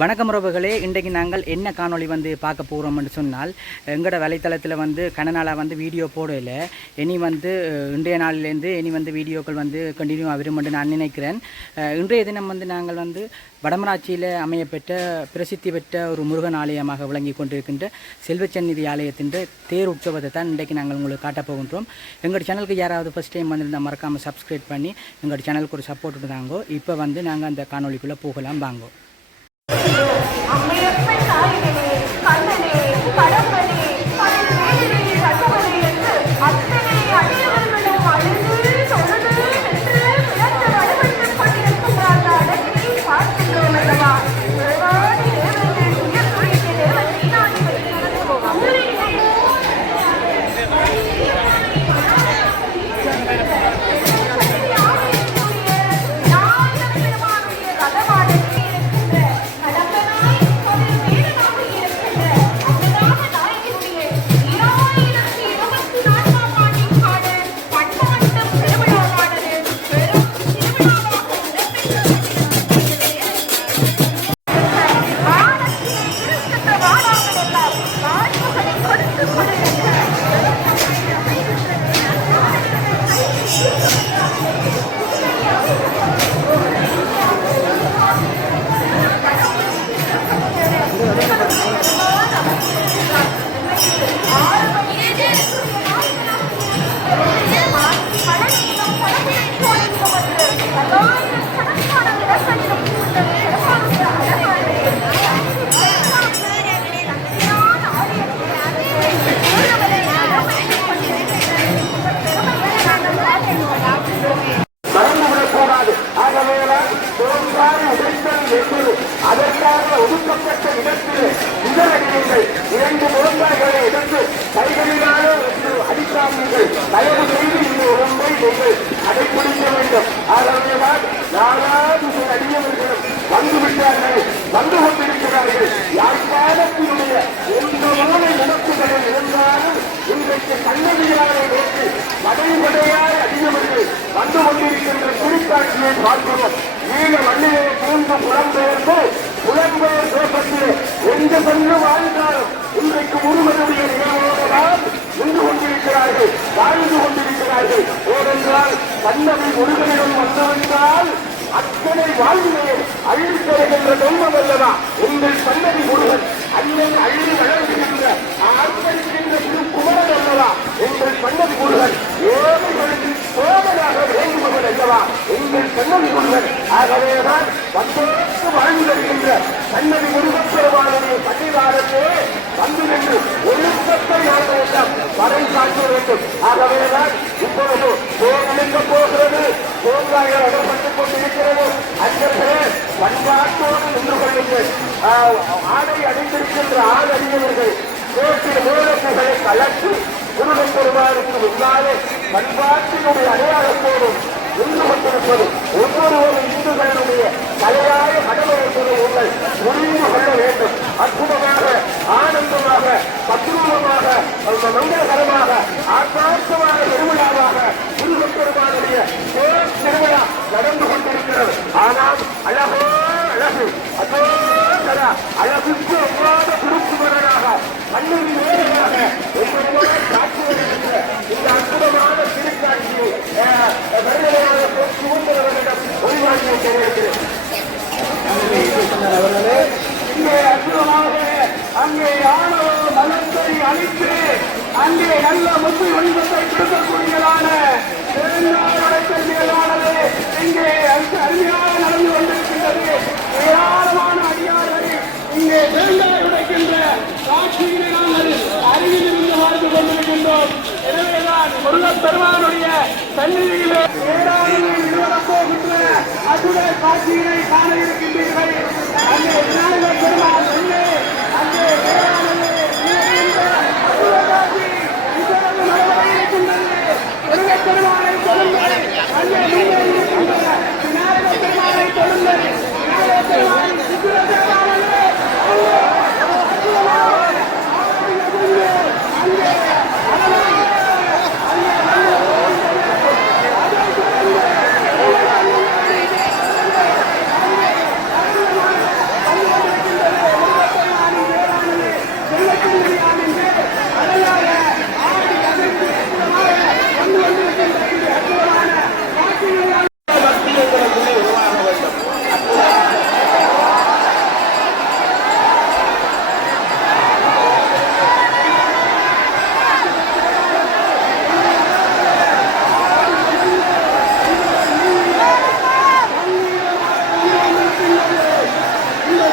வணக்கம் உறவுகளே, இன்றைக்கு நாங்கள் என்ன காணொளி பார்க்க போகிறோம்னு சொன்னால், எங்களோட வலைத்தளத்தில் கனநாளாக வீடியோ போடல. இனி இன்றைய நாளிலேருந்து இனி வீடியோக்கள் கண்டினியூ வருமென்று நான் நினைக்கிறேன். இன்றைய தினம் நாங்கள் வடமராட்சியில் அமையப்பெற்ற பிரசித்தி பெற்ற ஒரு முருகன் ஆலயமாக விளங்கி கொண்டிருக்கின்ற செல்வச்சந்நிதி ஆலயத்தின் தேர் உற்சவத்தை தான் இன்றைக்கு நாங்கள் உங்களுக்கு காட்டப் போகின்றோம். எங்களோட சேனலுக்கு யாராவது ஃபஸ்ட் டைம் வந்திருந்தால் மறக்காமல் சப்ஸ்கிரைப் பண்ணி எங்களோட சேனலுக்கு ஒரு சப்போர்ட் தாங்கோ. இப்போ நாங்கள் அந்த காணொளிக்குள்ளே போகலாம் வாங்கோ. அம்மையப்பன் நாயகனே, கண்ணனே, கடம்பனே, கடல்வேலனே, ரகுவனே என்று அத்தனை அடியவர்களும் அழுது தொழுது நின்று பிறந்து வழிபட்டுக் கொண்டிருக்கும் அந்த அழகை பார்க்கின்றோம் அல்லவா? தேவாதி தேவர்கள் உயர் குறித்த தேவன் நீனாடி வைத்திருக்கிறோம். அதற்காக ஒதுக்கப்பட்ட இடத்திலே இதரடிகள் 2 முழங்காய்களை எடுத்து கைகளிலான அடிக்காமீர்கள். தயவு செய்து இந்த உடம்பை நீங்கள் கடைபிடிக்க வேண்டும். ஆகவேதான் யாராவது சில அடியவர்களும் வந்துவிட்டார்கள், வந்து கொண்டிருக்கிறார்கள். யாழ்ப்பாணத்தினுடைய எந்த மூலை முடக்குகளில் இருந்தாலும் இன்றைக்கு கண்ணதியாரை நோக்கி படைபடையாய் அடியவர்கள் வந்து கொண்டிருக்கின்ற குறிக்காட்சியை பார்க்கிறோம். ஈழ மண்ணிலே புரிந்து புலம்பெயர்ந்து புலம்பெயர் தேசத்திலே எந்த பெண்ணு வாழ்ந்தாலும் இன்றைக்கு முருகனுடைய நிகழ்வோடுதான் நின்று கொண்டிருக்கிறார்கள், வாழ்ந்து கொண்டிருக்கிறார்கள். ஏனென்றால் கண்ணவி முருகனிடம் வந்தவென்றால் அத்தனை வாழ்விலே அள்ளி தருகின்ற தெய்வம் அல்லவா உங்கள் சன்னதி முருகன். அண்ணன் அள்ளி வளர்கின்ற அர்ப்பணிக்கின்ற திருக்குமரன் அல்லவா உங்கள் சன்னதி முருகன். ஏழைகளுக்கு சோதனாக வேண்டுபவன் அல்லவா உங்கள் சன்னதி முருகன். ஆகவேதான் பத்தோடு வாழ்ந்து வருகின்ற சன்னதி முருகன் பெருமானுடைய சன்னிதானத்தே வந்து நின்று ஒழுக்கத்தை நாங்கள் எல்லாம் பறை காட்ட வேண்டும். ஆகவேதான் இப்பொழுது போக போகிறது, போங்காய்கள் அடப்பட்டுக் கொண்டிருக்கிறது. அந்த பண்பாட்டோடு நின்று கொள்ளுங்கள். ஆடை அணிந்திருக்கின்ற ஆடறியவர்கள் கோட்டில் மூலப்புகளை கலற்றி முருகன் பெருமானுக்கு முன்னாலே பண்பாட்டினுடைய அடையாளத்தோடும் நின்று கொண்டிருப்பது ஒவ்வொருவரும் இந்துக்களுடைய தலையாய கடமை என்பதை உங்கள் புரிந்து கொள்ள வேண்டும். அற்புதமாக, ஆனந்தமாக, பத்ரூபமாக, மங்களகரமாக, ஆத்மார்த்தமான திருவிழாவாக முருகன் பெருமானுடைய திருவிழா நடந்து கொண்டிருக்கிறது. ஆனால் அழகோ அழகு, அதோ கலா, அழகுக்கு ஒவ்வாத திருக்குமரனாக கண்ணூரி நேரமாக ஒவ்வொருவரை காட்சி வருகின்ற இந்த அற்புதமான திருக்காட்சியை சுதந்திரவர்களிடம் உருவாக்கிய தெரிவிக்கிறேன். அவர்களே, இங்கே அற்புதமாக அங்கே ஆணவ நலத்தை அழித்து அங்கே நல்ல முத்து வடிவத்தை கொடுக்கக்கூடியதான கல்விகளானது இங்கே அருமையாக நடந்து கொண்டிருக்கின்றது. ஏராளமான அடியார்கள் இங்கே தேங்காய் உடைக்கின்ற காட்சியினை நாங்கள் அருகிலிருந்து வாழ்ந்து கொண்டிருக்கின்றோம். எனவேதான் முருகப் பெருமானுடைய சந்நிதியிலே ஏராளமாக போகின்ற அற்புத காட்சியினை காண இருக்கின்றீர்கள். அங்கே விநாயகர் பெருமான் அங்கே அங்கே பெருமானை சொல்லுங்கள். அங்கே விநாயகர் பெருமானை சொல்லுங்கள். விநாயகர் பெருமான்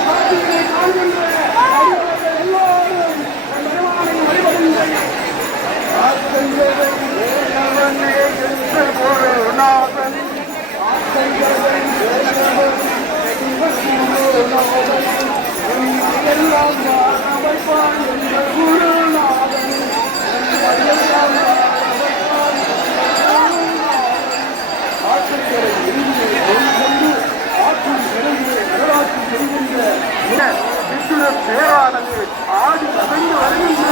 காட்சிகளை காண்கின்ற அடியவர்கள் எல்லோரும் பெருமானை வழிபடுங்கள். பேரானது ஆடி கவிழ்ந்து வருகின்ற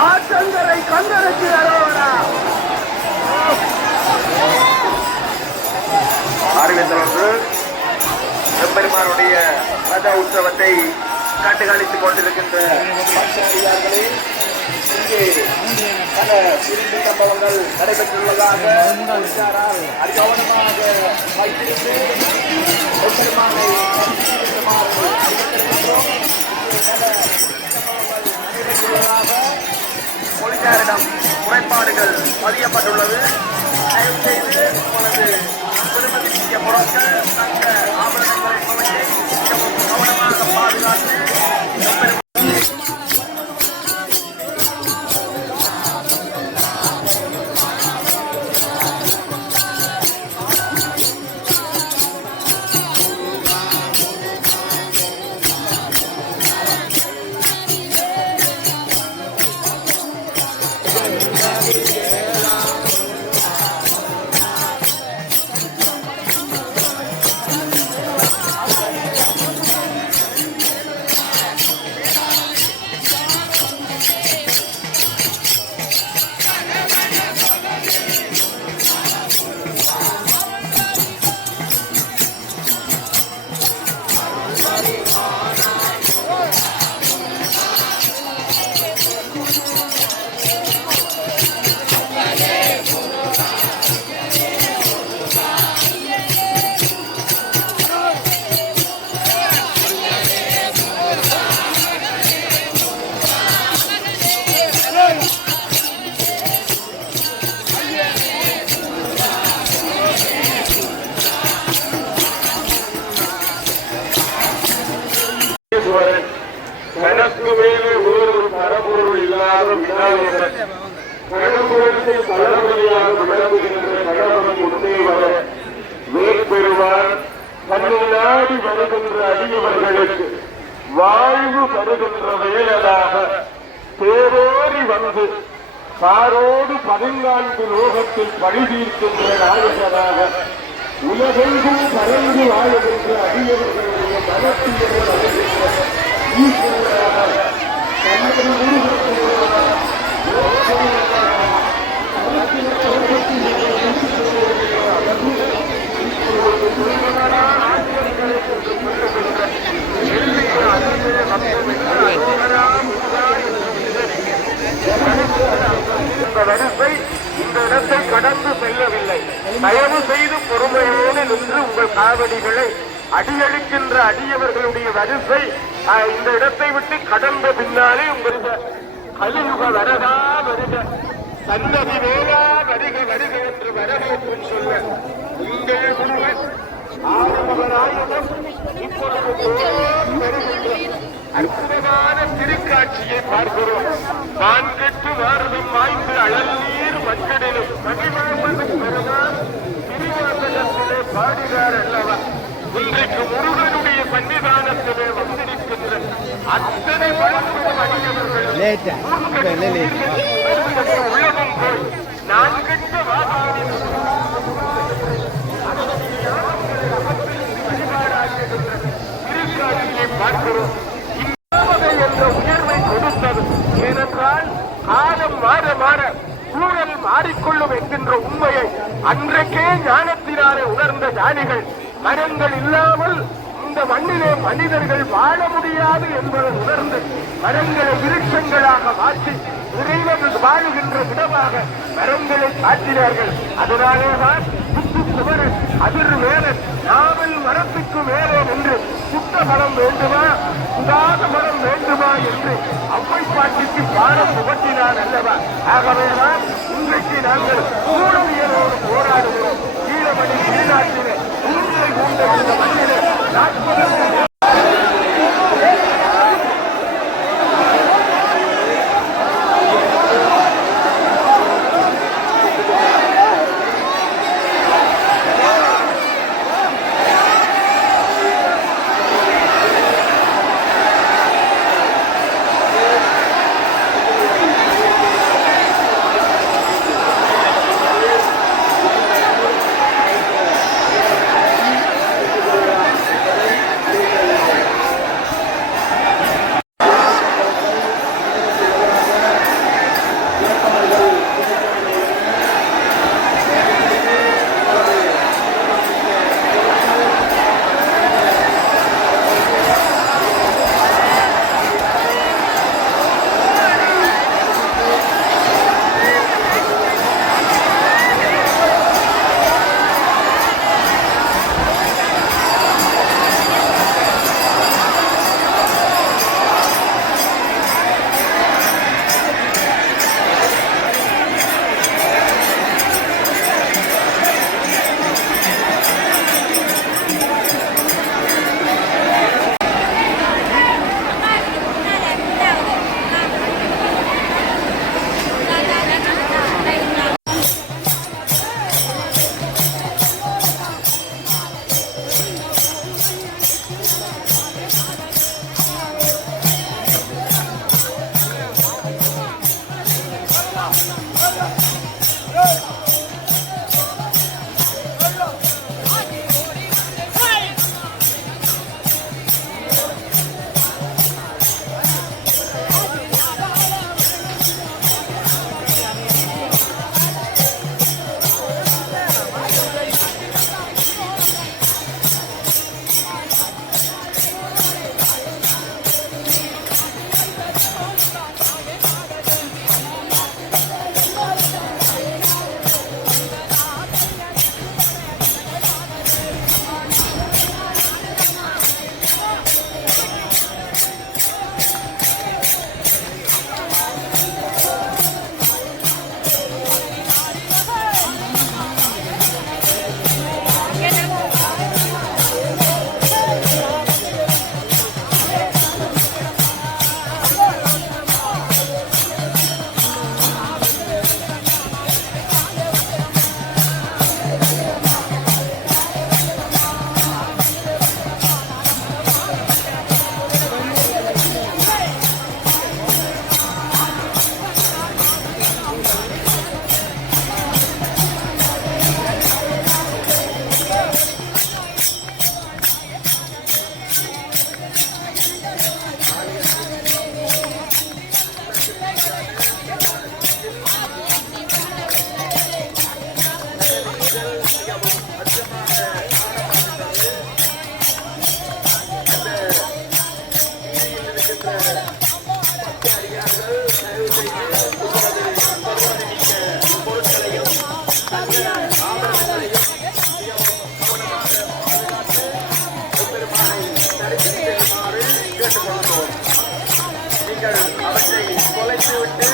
ஆற்றங்கரை கந்தருக்கு அரோகரா. அறிவித்தவர்கள் எம்பெருமானுடைய ரத உற்சவத்தை கண்டுகளித்துக் கொண்டிருக்கின்ற பக்தர்களே, இங்கே பல சிறிய சம்பவங்கள் நடைபெற்றுள்ளதாக கவனமாக வைத்திருந்து எம்பெருமானை போலீசாரிடம் முறைப்பாடுகள் பதியப்பட்டுள்ளது. தயவு செய்து உங்களது பெருமதிக்குரிய பொருட்கள் தங்க ஆபரணங்களை மிகவும் கவனமாக பாதுகாத்து கணக்கு மேலே ஒரு பரம்பொருள் இல்லாத விநாயகர் கடவுளத்தில் பழமொழியாக விளங்குகின்ற கடவுள் முன்னே வர வேற்பெறுவார். தன்னை நாடி வருகின்ற அடியவர்களுக்கு வாழ்வு தருகின்ற வேலனாக தேரோடி வந்து காரோடு 14 லோகத்தில் பழி தீர்க்கின்ற நாயகனாக உலகெங்கும் பறந்து வாழுகின்ற அடியவர்களுடைய மனத்தியல் வருகின்ற ஈஸ்வரனாக தன்னை வரிசை இந்த இடத்தை கடந்து செல்லவில்லை. தயவு செய்து பொறுமையோடு நின்று உங்கள் காவடிகளை அடியளிக்கின்ற அடியவர்களுடைய வரிசை இந்த இடத்தை விட்டு கடந்த பின்னாலே உங்களுக்கு கலியுக வரதா வருக, சந்ததி வேளா வருக வருக என்று வரவேற்பும் சொல்ல உங்கள் முருகன் ஆறுமுகராயுதம் இப்பொழுது வருகின்ற அற்புதமான திருக்காட்சியை பார்க்கிறோம். மான்கட்டு வாரதம் வாய்ந்து அழல் நீர் மக்களிலும் மகிழ்வதும் பெருமான் திருவாசகத்திலே பாடுகிறார் அல்லவா. இன்றைக்கு முருகனுடைய சன்னிதானத்திலே வந்திருக்கின்ற அத்தனை பழம்பெரும் அடியவர்களும் உள்ளமும் போய் நான் கட்ட வாதாடி வழிபாடாகின்ற திருக்காட்சியை பார்க்கிறோம். என்ற உயர்வை கொடுத்தது. ஏனென்றால் காலம் மாற மாற சூழல் மாறிக்கொள்ளும் என்கின்ற உண்மையை அன்றைக்கே ஞானத்தினாலே உணர்ந்த ஞானிகள் மரங்கள் இல்லாமல் இந்த மண்ணிலே மனிதர்கள் வாழ முடியாது என்பதை உணர்ந்து மரங்களை விருட்சங்களாக மாற்றி இறைவன் வாழுகின்ற விடமாக மரங்களை காட்டினார்கள். அதனாலேதான் குமரன் அதிர் மேலன் நாவல் மரத்துக்கு மேலே நின்று சுத்த மரம் வேண்டுமா சுதாத மரம் வேண்டுமா என்று அவ்வை பாட்டிக்கு பாடம் புகட்டினார் அல்லவா. ஆகவேதான் இன்றைக்கு நாங்கள் அவற்றை தொலைத்துவிட்டு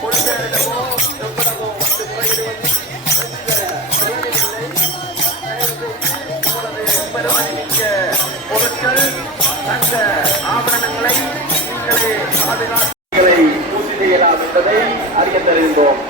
கொள்கையிடமோ எவ்வளவோ வந்து முறையிடுவது பெருமதிமிக்க பொருட்கள் தங்க ஆபரணங்களை நீங்களே பாதுகாப்புகளை பூர்த்தி செய்யலாம் என்பதை அறிய தருகின்றோம்.